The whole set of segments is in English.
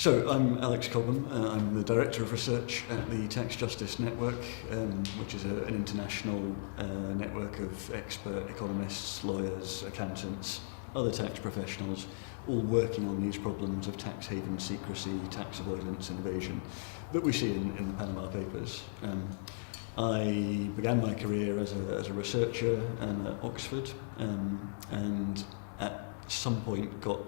So I'm Alex Cobham. I'm the Director of Research at the Tax Justice Network, which is an international network of expert economists, lawyers, accountants, other tax professionals, all working on these problems of tax haven secrecy, tax avoidance and evasion that we see in the Panama Papers. I began my career as a researcher at Oxford, and at some point got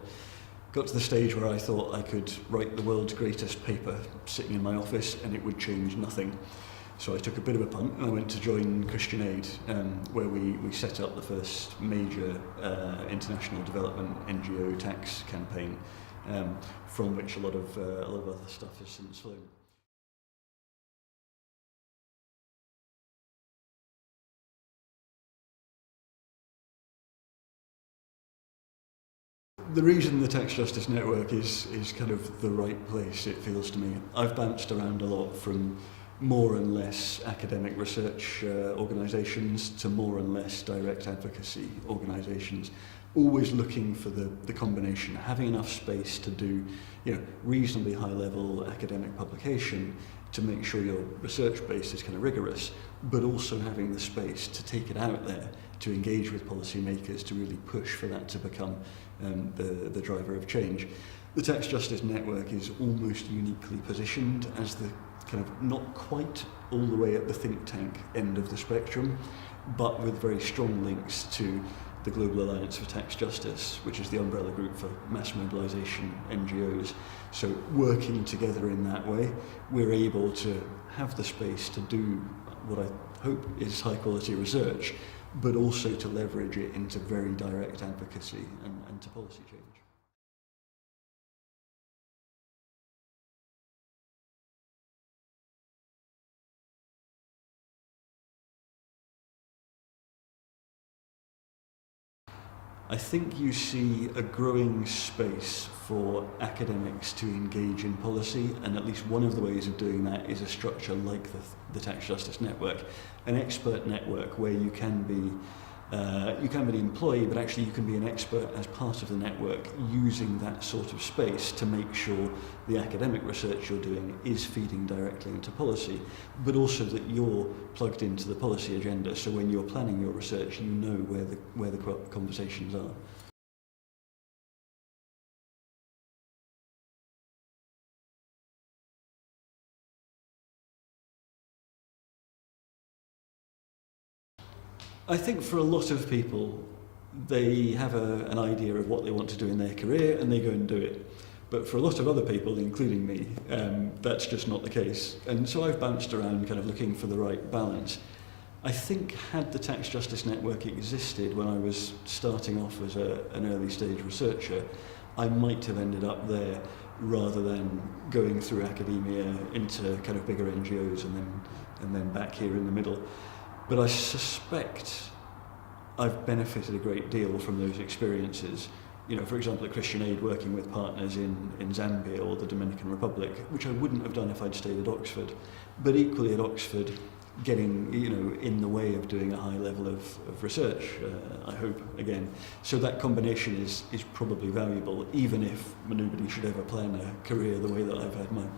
to the stage where I thought I could write the world's greatest paper sitting in my office and it would change nothing. So I took a bit of a punt and I went to join Christian Aid, where we set up the first major international development NGO tax campaign, from which a lot of other stuff has since flown. The reason the Tax Justice Network is kind of the right place, it feels to me. I've bounced around a lot from more and less academic research organisations to more and less direct advocacy organisations, always looking for the combination, having enough space to do reasonably high-level academic publication to make sure your research base is kind of rigorous, but also having the space to take it out there, to engage with policymakers, to really push for that to become the driver of change. The Tax Justice Network is almost uniquely positioned as the kind of not quite all the way at the think tank end of the spectrum, but with very strong links to the Global Alliance for Tax Justice, which is the umbrella group for mass mobilisation NGOs. So working together in that way, we're able to have the space to do what I hope is high quality research, but also to leverage it into very direct advocacy and to policy change. I think you see a growing space for academics to engage in policy, and at least one of the ways of doing that is a structure like the Tax Justice Network, an expert network where you can be an employee, but actually you can be an expert as part of the network, using that sort of space to make sure the academic research you're doing is feeding directly into policy, but also that you're plugged into the policy agenda, so when you're planning your research, you know where the conversations are. I think for a lot of people, they have an idea of what they want to do in their career and they go and do it. But for a lot of other people, including me, that's just not the case. And so I've bounced around kind of looking for the right balance. I think had the Tax Justice Network existed when I was starting off as an early stage researcher, I might have ended up there rather than going through academia into kind of bigger NGOs and then back here in the middle. But I suspect I've benefited a great deal from those experiences. For example, at Christian Aid, working with partners in Zambia or the Dominican Republic, which I wouldn't have done if I'd stayed at Oxford. But equally at Oxford, getting in the way of doing a high level of research, I hope, again. So that combination is probably valuable, even if nobody should ever plan a career the way that I've had mine.